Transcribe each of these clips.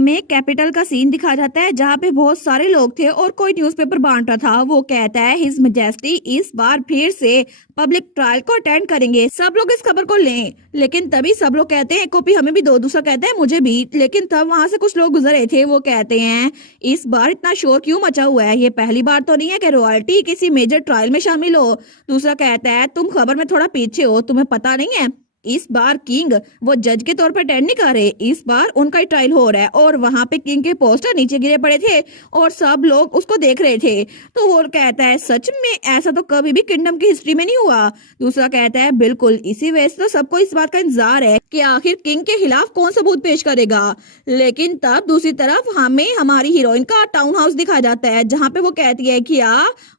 हमें कैपिटल का सीन दिखा जाता है जहाँ पे बहुत सारे लोग थे और कोई न्यूज़पेपर बांट रहा था। वो कहता है हिज मैजेस्टी इस बार फिर से पब्लिक ट्रायल को अटेंड करेंगे, सब लोग इस खबर को लें। लेकिन तभी सब लोग कहते हैं कॉपी हमें भी दो, दूसरा कहता है मुझे भी। लेकिन तब वहां से कुछ लोग गुजर रहे थे, वो कहते हैं इस बार इतना शोर क्यों मचा हुआ है, ये पहली बार तो नहीं है कि रॉयल्टी किसी मेजर ट्रायल में शामिल हो। दूसरा कहता है तुम खबर में थोड़ा पीछे हो, तुम्हें पता नहीं है इस बार किंग वो जज के तौर पर अटेंड नहीं कर रहे, इस बार उनका ही ट्रायल हो रहा है। और वहां पे किंग के पोस्टर नीचे गिरे पड़े थे और सब लोग उसको देख रहे थे। तो वो कहता है सच में ऐसा तो कभी भी किंगडम की हिस्ट्री में नहीं हुआ। दूसरा कहता है बिल्कुल, इसी वजह से तो सबको इस बात का इंतजार है कि आखिर किंग के खिलाफ कौन सबूत पेश करेगा। लेकिन तब दूसरी तरफ हमें हमारी हीरोइन का टाउन हाउस दिखाया जाता है जहाँ पे वो कहती है कि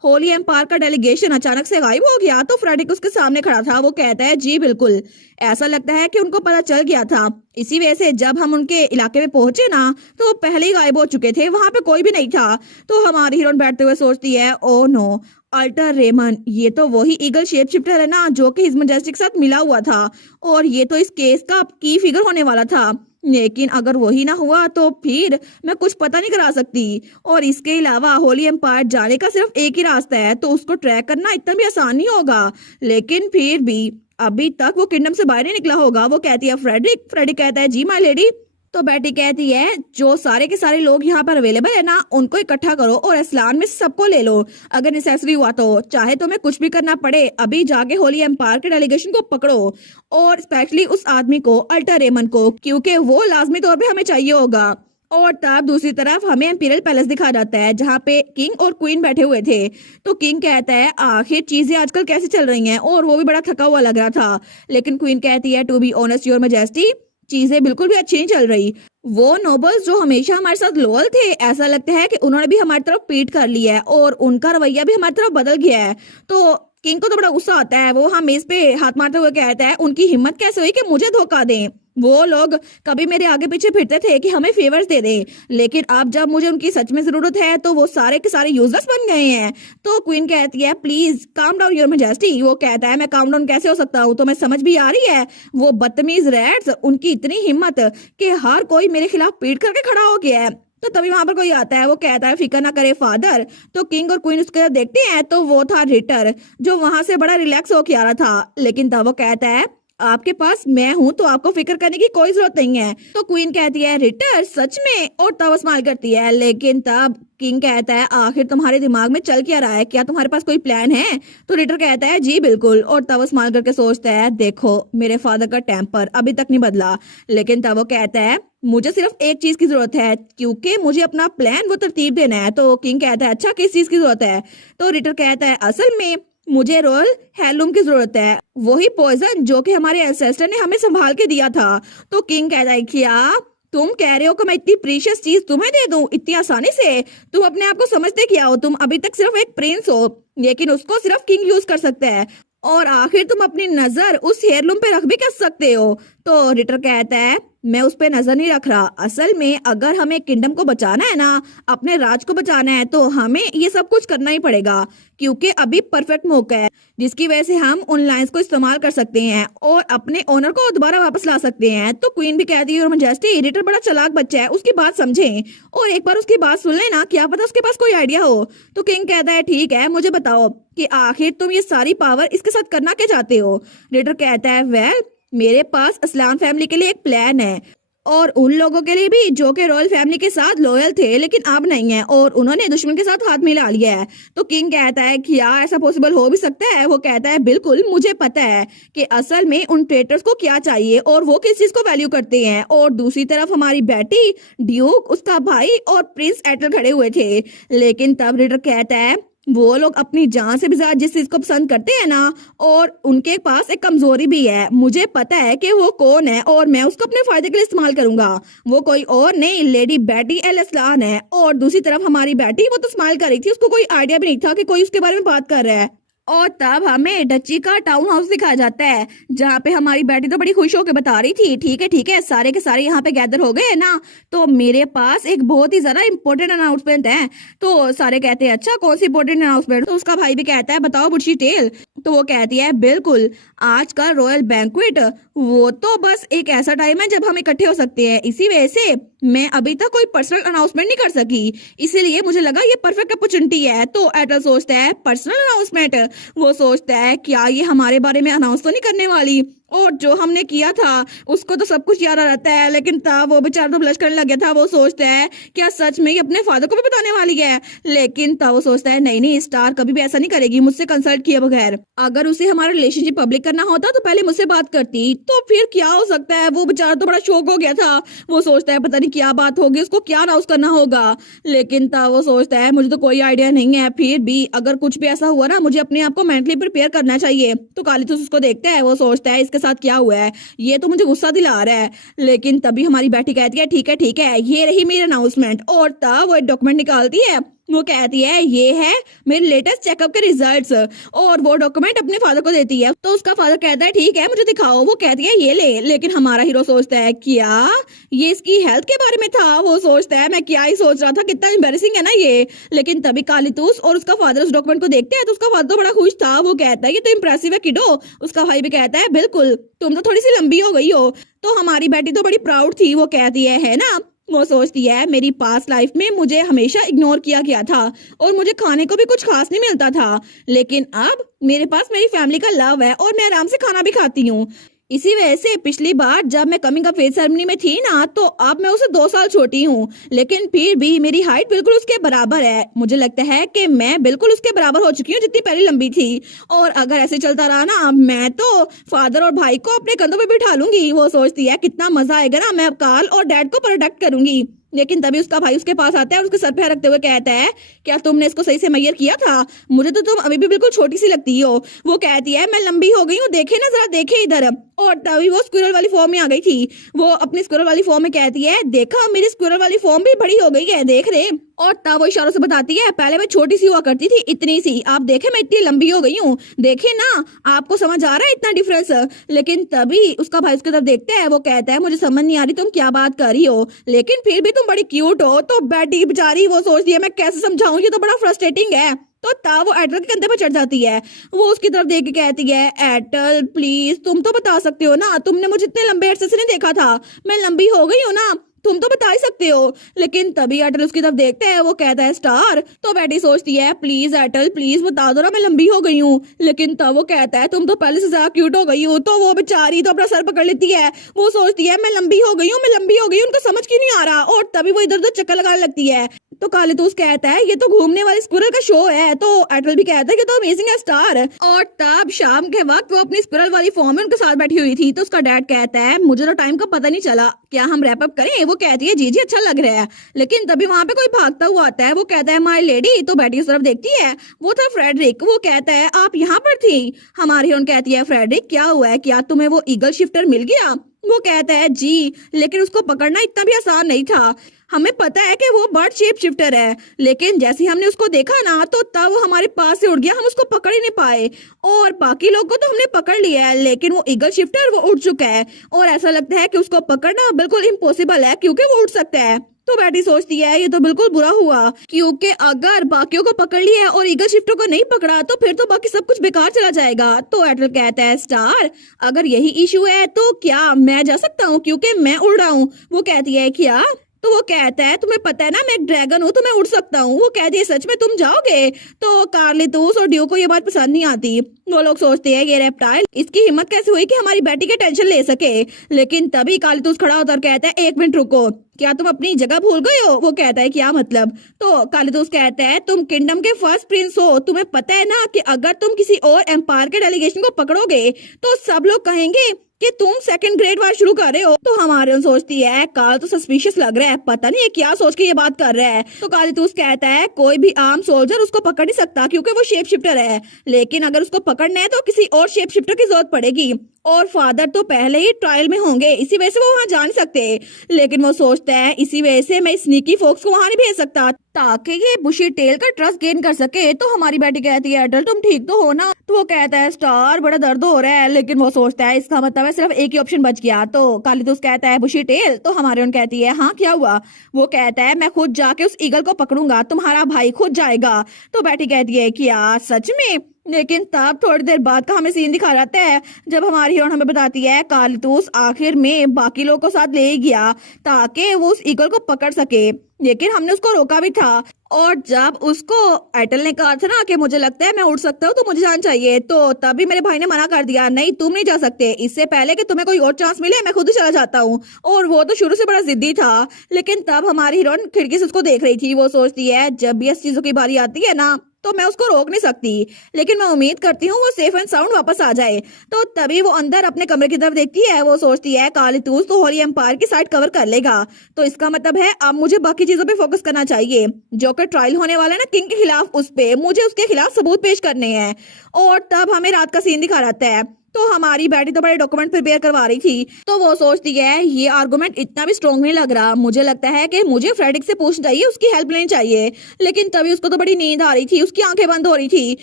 होली एम्पायर का डेलीगेशन अचानक से गायब हो गया। तो फ्रेडिक उसके सामने खड़ा था, वो कहता है जी बिल्कुल, ऐसा लगता है कि उनको पता चल गया था। इसी वजह से जब हम उनके इलाके में पहुंचे ना तो वो पहले ही गायब हो चुके थे, वहां पे कोई भी नहीं था। तो हमारी हीरोइन बैठते हुए सोचती है ओ नो, अल्टर रेमन, ये तो वही ईगल शेप शिफ्टर है ना जो कि हिज मैजेस्टी के साथ मिला हुआ था और ये तो इस केस का की फिगर होने वाला था। लेकिन अगर वही ना हुआ तो फिर मैं कुछ पता नहीं करा सकती। और इसके अलावा होली एम्पायर जाने का सिर्फ एक ही रास्ता है, तो उसको ट्रैक करना इतना भी आसान नहीं होगा। लेकिन फिर भी अभी तक वो किंगडम से बाहर नहीं निकला होगा। वो कहती है फ्रेडिक कहता है जी माय लेडी। तो बेटी कहती है जो सारे के सारे लोग यहाँ पर अवेलेबल है ना उनको इकट्ठा करो और असलान में सबको ले लो, अगर नेसेसरी हुआ तो, चाहे तुम्हें कुछ भी करना पड़े अभी जाके होली एम्पायर के डेलीगेशन को पकड़ो और स्पेशली उस आदमी को, अल्टर रेमन को, क्योंकि वो लाजमी तौर पे हमें चाहिए होगा। और तब दूसरी तरफ हमें इंपीरियल पैलेस दिखा जाता है जहाँ पे किंग और क्वीन बैठे हुए थे। तो किंग कहता है आखिर चीजें आजकल कैसी चल रही हैं, और वो भी बड़ा थका हुआ लग रहा था। लेकिन क्वीन कहती है to be honest your majesty, चीजें बिल्कुल भी अच्छी नहीं चल रही। वो नोबल्स जो हमेशा हमारे साथ लोयल थे, ऐसा लगता है कि उन्होंने भी हमारी तरफ पीठ कर ली है और उनका रवैया भी हमारी तरफ बदल गया है। तो किंग को तो बड़ा गुस्सा आता है, वो हम मेज पे हाथ मारते हुए कहता है उनकी हिम्मत कैसे हुई कि मुझे धोखा दें। वो लोग कभी मेरे आगे पीछे फिरते थे कि हमें फेवर्स दे दें, लेकिन अब जब मुझे उनकी सच में जरूरत है तो वो सारे के सारे यूजलेस बन गए हैं। तो क्वीन कहती है please calm down your majesty. वो कहता है मैं काम डाउन कैसे हो सकता हूँ, तुम्हें समझ भी आ रही है वो बदतमीज रैट्स, उनकी इतनी हिम्मत कि हर कोई मेरे खिलाफ पीट करके खड़ा हो गया है। तो तभी वहां पर कोई आता है, वो कहता है फिक्र ना करे फादर। तो किंग और क्वीन उसके तरफ देखते हैं तो वो था रिटर, जो वहां से बड़ा रिलैक्स होके आ रहा था। लेकिन तब वो कहता है आपके पास मैं हूं तो आपको फिक्र करने की कोई जरूरत नहीं है। तो क्वीन कहती है रिटर सच में, और तब स्माइल करती है। लेकिन तब किंग कहता है आखिर तुम्हारे दिमाग में चल क्या रहा है, क्या तुम्हारे पास कोई प्लान है? तो रिटर कहता है जी बिल्कुल, और तब स्माइल करके सोचता है देखो मेरे फादर का टेम्पर अभी तक नहीं बदला। लेकिन तब वो कहता है मुझे सिर्फ एक चीज की जरूरत है क्योंकि मुझे अपना प्लान वो तरतीब देना है। तो किंग कहता है अच्छा किस चीज की जरूरत है? तो रिटर कहता है असल में मुझे रॉयल हेirloom की जरूरत है, वही पॉइजन जो कि हमारे एंसेस्टर ने हमें संभाल के दिया था। तो किंग कहता है क्या तुम कह रहे हो कि मैं इतनी प्रीशियस चीज तुम्हें दे दूं इतनी आसानी से? तुम अपने आप को समझते क्या हो? तुम अभी तक सिर्फ एक प्रिंस हो, लेकिन उसको सिर्फ किंग यूज कर सकता है, और आखिर तुम अपनी नजर उस हेirloom पे रख भी कर सकते हो। तो रिटर कहता है मैं उस पे नजर नहीं रख रहा, असल में अगर हमें किंगडम को बचाना है ना, अपने राज को बचाना है, तो हमें ये सब कुछ करना ही पड़ेगा क्योंकि अभी परफेक्ट मौका है जिसकी वजह से हम उन लाइंस को इस्तेमाल कर सकते हैं और अपने ओनर को दोबारा वापस ला सकते हैं। तो क्वीन भी कहती है मैजेस्टी रिटर बड़ा चालाक बच्चा है, उसकी बात समझें और एक बार उसकी बात सुन लेना, क्या पता उसके पास कोई आइडिया हो। तो किंग कहता है ठीक है मुझे बताओ कि आखिर तुम ये सारी पावर इसके साथ करना क्या चाहते हो? रिटर कहता है वेल मेरे पास असलान फैमिली के लिए एक प्लान है और उन लोगों के लिए भी जो कि रॉयल फैमिली के साथ लॉयल थे लेकिन अब नहीं है और उन्होंने दुश्मन के साथ हाथ मिला लिया है। तो किंग कहता है कि यार ऐसा पॉसिबल हो भी सकता है? वो कहता है बिल्कुल मुझे पता है कि असल में उन ट्रेटर्स को क्या चाहिए और वो किस चीज को वैल्यू करते हैं। और दूसरी तरफ हमारी बेटी ड्यूक, उसका भाई और प्रिंस एटल खड़े हुए थे। लेकिन तब रिटर कहता है वो लोग अपनी जान से भी ज्यादा जिस चीज को पसंद करते हैं ना, और उनके पास एक कमजोरी भी है, मुझे पता है कि वो कौन है और मैं उसको अपने फायदे के लिए इस्तेमाल करूंगा। वो कोई और नहीं लेडी बेटी एल असलान है। और दूसरी तरफ हमारी बेटी वो तो स्माइल कर रही थी, उसको कोई आइडिया भी नहीं था कि कोई उसके बारे में बात कर रहा है। और तब हमें डची का टाउन हाउस दिखाया जाता है जहाँ पे हमारी बेटी तो बड़ी खुश होकर बता रही थी ठीक है सारे के सारे यहाँ पे गैदर हो गए ना, तो मेरे पास एक बहुत ही ज्यादा इंपॉर्टेंट अनाउंसमेंट है। तो सारे कहते हैं अच्छा कौन सी इंपॉर्टेंट अनाउंसमेंट? तो उसका भाई भी कहता है बताओ बुच्ची टेल। तो वो कहती है बिल्कुल आज का रॉयल बैंक्वेट वो तो बस एक ऐसा टाइम है जब हम इकट्ठे हो सकते हैं, इसी वजह से मैं अभी तक कोई पर्सनल अनाउंसमेंट नहीं कर सकी, इसीलिए मुझे लगा ये परफेक्ट अपॉर्चुनिटी है। तो एयरटेल सोचता है पर्सनल अनाउंसमेंट, वो सोचता है क्या ये हमारे बारे में अनाउंस तो नहीं करने वाली, और जो हमने किया था उसको तो सब कुछ याद आ रहता है, लेकिन तब वो बेचारा तो ब्लश करने लग गया था। वो सोचता है क्या सच में ये अपने फादर को भी बताने वाली है, लेकिन तब वो सोचता है नहीं नहीं, स्टार कभी भी ऐसा नहीं करेगी मुझसे कंसल्ट किए बगैर। अगर उसे हमारा रिलेशनशिप पब्लिक करना होता तो पहले मुझसे बात करती, तो फिर क्या हो सकता है। वो बेचारा तो बड़ा शौक हो गया था। वो सोचता है पता नहीं क्या बात होगी, उसको क्या अनाउंस करना होगा, लेकिन तब वो सोचता है मुझे तो कोई आइडिया नहीं है, फिर भी अगर कुछ भी ऐसा हुआ ना मुझे अपने आप को मेंटली प्रिपेयर करना चाहिए। तो कालिदास उसको देखता है, वो सोचता है इसके साथ क्या हुआ है, ये तो मुझे गुस्सा दिला रहा है। लेकिन तभी हमारी बेटी कहती है ठीक है ये रही मेरी अनाउंसमेंट, और तब वो एक डॉक्यूमेंट निकालती है। वो कहती है ये है मेरे लेटेस्ट चेकअप के रिजल्ट्स, और वो डॉक्यूमेंट अपने फादर को देती है। तो उसका फादर कहता है ठीक है मुझे दिखाओ। वो कहती है ये ले, लेकिन हमारा हीरो सोचता है क्या ये इसकी हेल्थ के बारे में था। वो सोचता है मैं क्या ही सोच रहा था, कितना एम्बैरेसिंग है ना ये। लेकिन तभी कालितूस और उसका फादर उस डॉक्यूमेंट को देखते हैं तो उसका फादर तो बड़ा खुश था। वो कहता है ये तो इम्प्रेसिव है किडो। उसका भाई भी कहता है बिल्कुल, तुम तो थोड़ी सी लंबी हो गई हो। तो हमारी बेटी तो बड़ी प्राउड थी। वो कहती है ना। वो सोचती है मेरी पास्ट लाइफ में मुझे हमेशा इग्नोर किया गया था और मुझे खाने को भी कुछ खास नहीं मिलता था, लेकिन अब मेरे पास मेरी फैमिली का लव है और मैं आराम से खाना भी खाती हूँ। इसी वजह से पिछली बार जब मैं कमिंग ऑफ एज सेरेमनी में थी ना, तो अब मैं उससे 2 साल छोटी हूँ, लेकिन फिर भी मेरी हाइट बिल्कुल उसके बराबर है। मुझे लगता है कि मैं बिल्कुल उसके बराबर हो चुकी हूँ जितनी पहले लंबी थी, और अगर ऐसे चलता रहा ना मैं तो फादर और भाई को अपने कंधों पे बिठा लूंगी। वो सोचती है कितना मजा आएगा ना, मैं अब काल और डैड को प्रोटेक्ट करूंगी। लेकिन तभी उसका भाई उसके पास आता है और उसके सर पे हाथ रखते हुए कहता है क्या तुमने इसको सही से मैयर किया था, मुझे तो तुम अभी भी बिल्कुल छोटी सी लगती हो। वो कहती है मैं लंबी हो गई हूँ, देखे ना जरा, देखे इधर। और तभी वो स्क्विरल वाली फॉर्म में आ गई थी। वो अपनी स्क्विरल वाली फॉर्म में कहती है देखा मेरी स्क्विरल वाली फॉर्म भी बड़ी हो गई है, देख रहे। और तब वो इशारों से बताती है पहले मैं छोटी सी हुआ करती थी, इतनी सी, आप देखे मैं इतनी लंबी हो गई हूँ, देखे ना, आपको समझ आ रहा है इतना डिफरेंस। लेकिन तभी उसका भाई उसकी तरफ देखता है। वो कहता है मुझे समझ नहीं आ रही तुम क्या बात कर रही हो, लेकिन फिर भी तुम बड़ी क्यूट हो। तो बेटी बेचारी वो सोचती है मैं कैसे समझाऊं, ये तो बड़ा फ्रस्ट्रेटिंग है। तो तब वो एटल के कंधे पर चढ़ जाती है। वो उसकी तरफ देख के कहती है एटल प्लीज तुम तो बता सकते हो ना, तुमने मुझे इतने लंबे अरसे से नहीं देखा था, मैं लंबी हो गई हूँ ना, तुम तो बता ही सकते हो। लेकिन तभी एटल उसकी तरफ देखते हैं। वो कहता है स्टार। तो बेटी सोचती है प्लीज एटल प्लीज बता दो ना मैं लंबी हो गई हूँ। लेकिन तब वो कहता है तुम तो पहले से ज्यादा क्यूट हो गई हो। तो वो बेचारी तो अपना सर पकड़ लेती है। वो सोचती है मैं लंबी हो गई हूँ, मैं लंबी हो गई हूँ, उनको समझ क्यों नहीं आ रहा। और तभी वो इधर उधर चक्कर लगाने लगती है। तो कालितूस कहता है ये तो घूमने वाले स्क्विरल का शो है। तो एटल भी कहता है कि तो अमेजिंग है स्टार। और तब शाम के वक्त वो अपनी स्क्विरल वाली फॉर्म में उनके साथ बैठी हुई थी। तो उसका डैड कहता है मुझे तो टाइम का पता नहीं चला, क्या हम रैप अप करें। वो कहती है जी जी अच्छा लग रहा है। लेकिन तभी वहां पे कोई भागता हुआ आता है। वो कहता है माय लेडी। तो बेटी उस तरफ देखती है, वो था फ्रेडरिक। वो कहता है आप यहाँ पर थी। हमारी हीरोइन कहती है फ्रेडरिक क्या हुआ है, क्या तुम्हें वो ईगल शिफ्टर मिल गया। वो कहता है जी, लेकिन उसको पकड़ना इतना भी आसान नहीं था। हमें पता है कि वो बर्ड शेप शिफ्टर है, लेकिन जैसे हमने उसको देखा ना तो तब वो हमारे पास से उड़ गया, हम उसको पकड़ ही नहीं पाए। और बाकी लोग को तो हमने पकड़ लिया है, लेकिन वो ईगल शिफ्टर वो उड़ चुका है और ऐसा लगता है कि उसको पकड़ना बिल्कुल इम्पॉसिबल है क्योंकि वो उड़ सकता है। तो बेटी सोचती है ये तो बिल्कुल बुरा हुआ, क्योंकि अगर बाकियों को पकड़ लिया और ईगल शिफ्टर को नहीं पकड़ा तो फिर तो बाकी सब कुछ बेकार चला जाएगा। तो एटल कहता है स्टार अगर यही इशू है तो क्या मैं जा सकता हूँ क्योंकि मैं उड़ रहा हूँ। वो कहती है क्या। तो वो कहता है तुम्हें पता है ना मैं एक ड्रैगन हूँ तो मैं उड़ सकता हूँ। वो कहती है सच में तुम जाओगे। तो कार्लितोस और ड्यू को ये बात पसंद नहीं आती। वो लोग सोचते हैं ये रेप्टाइल इसकी हिम्मत कैसे हुई कि हमारी बेटी के टेंशन ले सके। लेकिन तभी कार्लितोस खड़ा होता और कहता है 1 मिनट रुको, क्या तुम अपनी जगह भूल गए हो। वो कहता है क्या मतलब। तो कार्लितोस कहता है तुम किंगडम के फर्स्ट प्रिंस हो, तुम्हें पता है ना कि अगर तुम किसी और एम्पायर के डेलीगेशन को पकड़ोगे तो सब लोग कहेंगे कि तुम सेकंड ग्रेड वार शुरू कर रहे हो। तो हमारे सोचती है काल तो सस्पिशियस लग रहा है, पता नहीं ये क्या सोच के ये बात कर रहा है। तो कालितूस कहता है कोई भी आम सोल्जर उसको पकड़ नहीं सकता क्योंकि वो शेप शिफ्टर है, लेकिन अगर उसको पकड़ना है तो किसी और शेप शिफ्टर की जरूरत पड़ेगी और फादर तो पहले ही ट्रायल में होंगे, इसी वजह से वो वहां जा नहीं सकते। लेकिन वो सोचता है इसी वजह से मैं स्नीकी फोक्स को वहां नहीं भेज सकता ताकि ये बुशी टेल का ट्रस्ट गेन कर सके। तो हमारी बेटी कहती है एडल तुम ठीक तो हो ना। तो वो कहता है स्टार बड़ा दर्द हो रहा है, लेकिन वो सोचता है इसका मतलब है सिर्फ एक ही ऑप्शन बच गया। तो कालितूस कहता है बुशी टेल। तो हमारे उन कहती है हाँ क्या हुआ। वो कहता है मैं खुद जाके उस ईगल को पकड़ूंगा, तुम्हारा भाई खुद जाएगा। तो बेटी कहती है क्या सच में। लेकिन तब थोड़ी देर बाद का हमें सीन दिखा जाता है जब हमारी हीरोइन हमें बताती है कालितूस आखिर में बाकी लोगों को साथ ले ही गया ताकि वो उस ईगल को पकड़ सके, लेकिन हमने उसको रोका भी था। और जब उसको एटल ने कहा था ना कि मुझे लगता है मैं उड़ सकता हूँ तो मुझे जान चाहिए, तो तभी मेरे भाई ने मना कर दिया, नहीं तुम नहीं जा सकते, इससे पहले कि तुम्हें कोई और चांस मिले मैं खुद ही चला जाता हूँ। और वो तो शुरू से बड़ा जिद्दी था। लेकिन तब हमारी हीरोइन खिड़की से उसको देख रही थी। वो सोचती है जब भी इस चीजों की बारी आती है ना तो मैं उसको रोक नहीं सकती, लेकिन मैं उम्मीद करती हूँ वो सेफ एंड साउंड वापस आ जाए। तो तभी वो अंदर अपने कमरे की तरफ देखती है। वो सोचती है कालितूस तो होली एम्पायर की साइड कवर कर लेगा, तो इसका मतलब है अब मुझे बाकी चीजों पे फोकस करना चाहिए। जो कि ट्रायल होने वाला है ना किंग के खिलाफ, उस पे मुझे उसके खिलाफ सबूत पेश करने हैं। और तब हमें रात का सीन दिखा जाता है। तो हमारी बेटी तो बड़े डॉक्यूमेंट प्रिपेयर करवा रही थी, तो वो सोचती है ये आर्गुमेंट इतना भी स्ट्रॉन्ग नहीं लग रहा, मुझे लगता है कि मुझे फ्रेडिक से पूछना चाहिए, उसकी हेल्प लेनी चाहिए। लेकिन तभी उसको तो बड़ी नींद आ रही थी, उसकी आंखें बंद हो रही थी।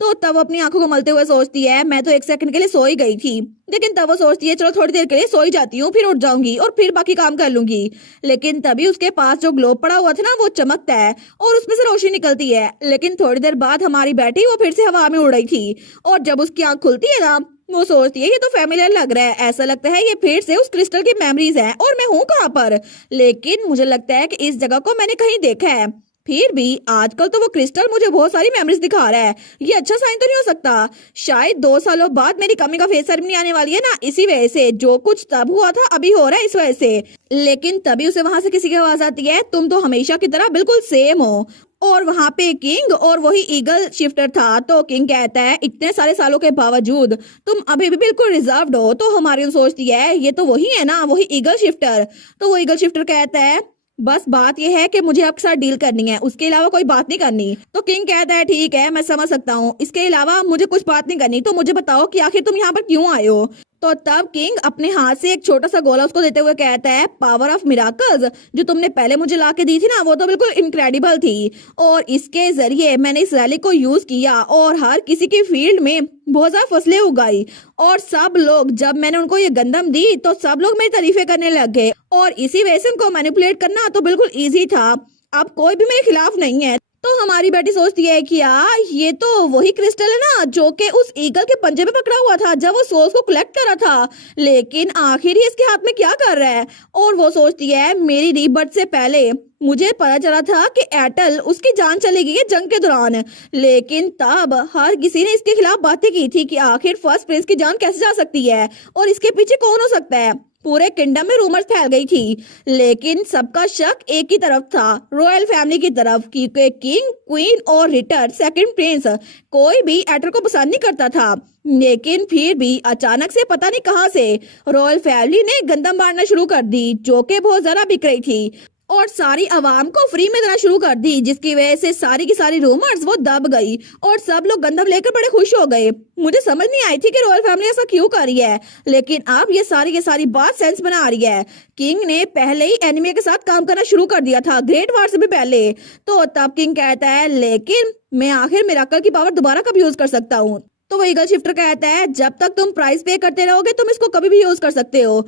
तो तब वो अपनी आंखों को मलते हुए सोचती है मैं तो 1 सेकंड के लिए सो ही गई थी। लेकिन तब वो सोचती है चलो थोड़ी देर के लिए सो ही जाती हूँ, फिर उठ जाऊंगी और फिर बाकी काम कर लूंगी। लेकिन तभी उसके पास जो ग्लोब पड़ा हुआ था ना वो चमकता है और उसमें से रोशनी निकलती है। लेकिन थोड़ी देर बाद हमारी बेटी वो फिर से हवा में उड़ रही थी। और जब उसकी आंख खुलती है ना वो सोचती है ये तो फैमिलियर लग रहा है, ऐसा लगता है ये फिर से उस क्रिस्टल की मेमोरीज है और मैं हूँ कहाँ पर। लेकिन मुझे लगता है कि इस जगह को मैंने कहीं देखा है। फिर भी आजकल तो वो क्रिस्टल मुझे बहुत सारी मेमोरीज दिखा रहा है, ये अच्छा साइन तो नहीं हो सकता। शायद 2 सालों बाद मेरी कमी का फेस सेरेमनी आने वाली है ना, इसी वजह से जो कुछ तब हुआ था अभी हो रहा है इस वजह से। लेकिन तभी उसे वहां से किसी की आवाज आती है तुम तो हमेशा की तरह बिल्कुल सेम हो। और वहां पे किंग और वही ईगल शिफ्टर था। तो किंग कहता है इतने सारे सालों के बावजूद तुम अभी भी बिल्कुल रिजर्व्ड हो। तो हमारी सोचती है ये तो वही है ना, वही ईगल शिफ्टर। तो वो ईगल शिफ्टर कहता है बस बात यह है कि मुझे आपके साथ डील करनी है, उसके अलावा कोई बात नहीं करनी। तो किंग कहता है ठीक है मैं समझ सकता हूँ, इसके अलावा मुझे कुछ बात नहीं करनी, तो मुझे बताओ कि आखिर तुम यहाँ पर क्यों आए हो। तो तब किंग अपने हाथ से एक छोटा सा गोला उसको देते हुए कहता है पावर ऑफ मिराकल्स जो तुमने पहले मुझे ला के दी थी ना वो तो बिल्कुल इनक्रेडिबल थी। और इसके जरिए मैंने इस रैली को यूज किया और हर किसी की फील्ड में बहुत ज्यादा फसलें उगाई। और सब लोग जब मैंने उनको ये गंदम दी तो सब लोग मेरी तारीफें करने लग गए। और इसी वजह से उनको मैनिपुलेट करना तो बिल्कुल ईजी था। अब कोई भी मेरे खिलाफ नहीं है। तो हमारी बेटी सोचती है कि यार ये तो वही क्रिस्टल है ना जो कि उस ईगल के पंजे में पकड़ा हुआ था जब वो सोल्स को कलेक्ट कर रहा था, लेकिन आखिर ही इसके हाथ में क्या कर रहा है। और वो सोचती है मेरी रीबर्थ से पहले मुझे पता चला था कि एटल उसकी जान चलेगी ये जंग के दौरान, लेकिन तब हर किसी ने इसके खिलाफ बातें की थी कि आखिर फर्स्ट प्रिंस की जान कैसे जा सकती है और इसके पीछे कौन हो सकता है। पूरे किंगडम में रूमर्स फैल गई थी, लेकिन सबका शक एक ही तरफ था, रॉयल फैमिली की तरफ, क्योंकि किंग क्वीन और रिटर सेकंड प्रिंस कोई भी एटल को पसंद नहीं करता था। लेकिन फिर भी अचानक से पता नहीं कहां से रॉयल फैमिली ने गंदम बांटना शुरू कर दी जो कि बहुत ज्यादा बिक रही थी और सारी आवाम को फ्री में देना शुरू कर दी, जिसकी वजह से सारी की सारी रूमर्स वो दब गई और सब लोग गंदम लेकर बड़े खुश हो गए। मुझे समझ नहीं आई थी कि रॉयल फैमिली ऐसा क्यों कर रही है, लेकिन अब ये सारी की सारी बात सेंस बना रही है। किंग ने पहले ही एनिमी के साथ काम करना शुरू कर दिया था, ग्रेट वॉर से भी पहले। तो तब किंग कहता है लेकिन मैं आखिर मिराकल की पावर दोबारा कब यूज कर सकता हूँ। तो वो ईगल शिफ्टर कहता है जब तक तुम प्राइस पे करते रहोगे तुम इसको कभी भी यूज कर सकते हो।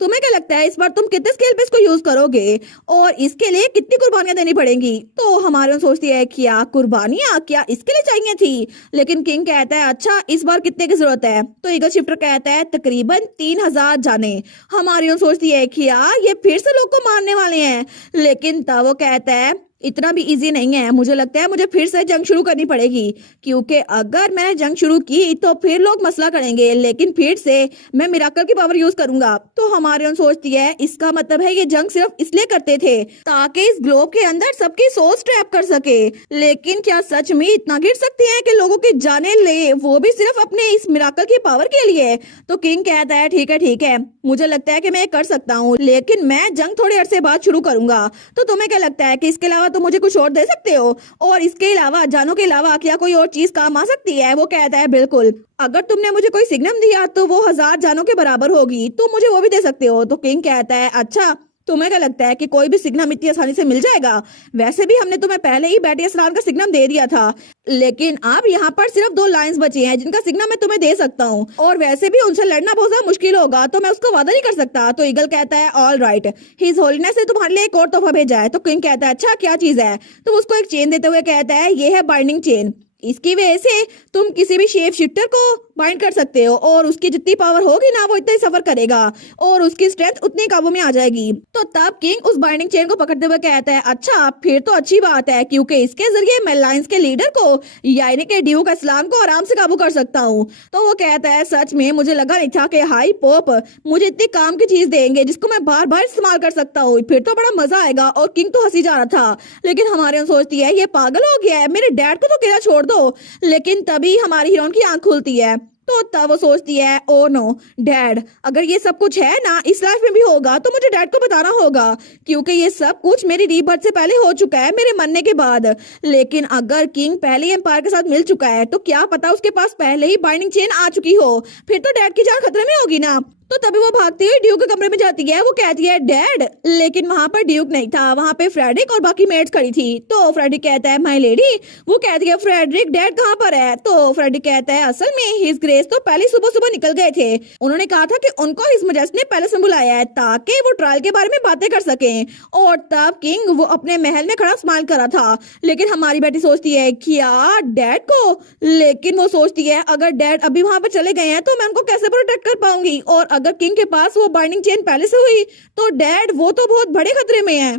तुम्हें क्या लगता है इस बार तुम कितने स्केल पे इसको यूज करोगे और इसके लिए कितनी कुर्बानियां देनी पड़ेंगी। तो हमारे सोचती है क्या कुर्बानियां क्या इसके लिए चाहिए थी। लेकिन किंग कहता है अच्छा इस बार कितने की जरूरत है। तो ईगल शिफ्टर कहता है तकरीबन 3000 जाने। हमारी सोचती है कि यार ये फिर से लोग को मारने वाले हैं। लेकिन तब वो कहता है इतना भी इजी नहीं है, मुझे लगता है मुझे फिर से जंग शुरू करनी पड़ेगी, क्योंकि अगर मैंने जंग शुरू की तो फिर लोग मसला करेंगे, लेकिन फिर से मैं मिराकल की पावर यूज करूंगा। तो हमारी सोचती है इसका मतलब है ये जंग सिर्फ इसलिए करते थे ताकि इस ग्लोब के अंदर सबकी सोच ट्रैप कर सके। लेकिन क्या सच में इतना गिर सकते हैं कि लोगों की जाने ले, वो भी सिर्फ अपने इस मिराकल की पावर के लिए। तो किंग कहता है ठीक है मुझे लगता है कि मैं कर सकता हूँ, लेकिन मैं जंग थोड़े अरसे बाद शुरू करूंगा। तो तुम्हें क्या लगता है कि इसके अलावा तो मुझे कुछ और दे सकते हो और इसके अलावा जानों के अलावा क्या कोई और चीज काम आ सकती है। वो कहता है बिल्कुल, अगर तुमने मुझे कोई सिग्नम दिया तो वो 1000 जानों के बराबर होगी, तुम मुझे वो भी दे सकते हो। तो किंग कहता है अच्छा तुम्हें क्या लगता है कि कोई भी सिग्नम इतनी आसानी से मिल जाएगा। वैसे भी हमने तुम्हें पहले ही बैटी असरार का सिग्नम दे दिया था, लेकिन अब यहाँ पर सिर्फ 2 लाइंस बची हैं जिनका सिग्नम मैं तुम्हें दे सकता हूँ और वैसे भी उनसे लड़ना बहुत ज्यादा मुश्किल होगा, तो मैं उसको वादा नहीं कर सकता। तो ईगल कहता है ऑल राइट, हिज होलीनेस ने तुम्हारे लिए एक और तोहफा भेजा है। तो किंग कहता है अच्छा क्या चीज है। तो उसको एक चेन देते हुए कहता है ये है बाइंडिंग चेन, इसकी वजह से तुम किसी भी शेप शिफ्टर को बाइंड कर सकते हो और उसकी जितनी पावर होगी ना वो इतना ही सफर करेगा और उसकी स्ट्रेंथ उतनी काबू में आ जाएगी। तो तब किंग उस बाइंडिंग चेन को पकड़ते हुए कहता है, अच्छा फिर तो अच्छी बात है, क्योंकि इसके जरिए मैं लायंस के लीडर को यानी कि ड्यूक इस्लाम को आराम से काबू कर सकता हूँ। तो वो कहता है, सच में मुझे लगा नहीं था कि हाई पोप मुझे इतनी काम की चीज देंगे जिसको मैं बार बार इस्तेमाल कर सकता हूँ, फिर तो बड़ा मजा आएगा। और किंग तो हंसी जा रहा था, लेकिन हमारे यहाँ सोचती है ये पागल हो गया है, मेरे डैड को तो अकेला छोड़ दो। लेकिन तभी हमारी हीरोइन की आंख खुलती है, तो तब वो सोचती है, ओ नो डैड, अगर ये सब कुछ है ना इस लाइफ में भी होगा तो मुझे डैड को बताना होगा, क्योंकि ये सब कुछ मेरी रीबर्थ से पहले हो चुका है, मेरे मरने के बाद। लेकिन अगर किंग पहले ही एम्पायर के साथ मिल चुका है तो क्या पता उसके पास पहले ही बाइंडिंग चेन आ चुकी हो, फिर तो डैड की जान खतरे में होगी ना। तो तभी वो भागती हुई ड्यूक के कमरे में जाती है, वो कहती है डैड, लेकिन वहां पर ड्यूक नहीं था, वहां पे फ्रेडरिक और बाकी मेट्स खड़ी थी। तो फ्रेडरिक कहता है, माय लेडी। वो कहती है, फ्रेडरिक डैड कहाँ पर है? तो फ्रेडरिक कहता है, असल में हिज ग्रेस तो पहले सुबह सुबह निकल गए थे, उन्होंने कहा था कि उनको हिज मजेस्ट ने पैलेस में बुलाया है ताकि वो ट्रायल के बारे में बातें कर सके। और तब किंग वो अपने महल में खड़ा स्माइल कर रहा था। लेकिन हमारी बेटी सोचती है, क्या डैड को? लेकिन वो सोचती है अगर डैड अभी वहां पर चले गए हैं तो मैं उनको कैसे प्रोटेक्ट कर पाऊंगी, और अगर किंग के पास वो बाइंडिंग चेन पहले से हुई तो डैड वो तो बहुत बड़े खतरे में है।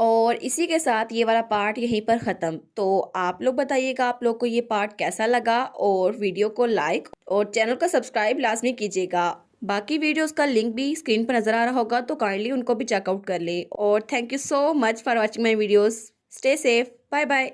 और इसी के साथ ये वाला पार्ट यहीं पर ख़त्म। तो आप लोग बताइएगा आप लोग को ये पार्ट कैसा लगा, और वीडियो को लाइक और चैनल को सब्सक्राइब लाजमी कीजिएगा। बाकी वीडियोस का लिंक भी स्क्रीन पर नज़र आ रहा होगा, तो काइंडली उनको भी चेकआउट कर ले। और thank you so much for watching my videos. Stay safe, bye bye.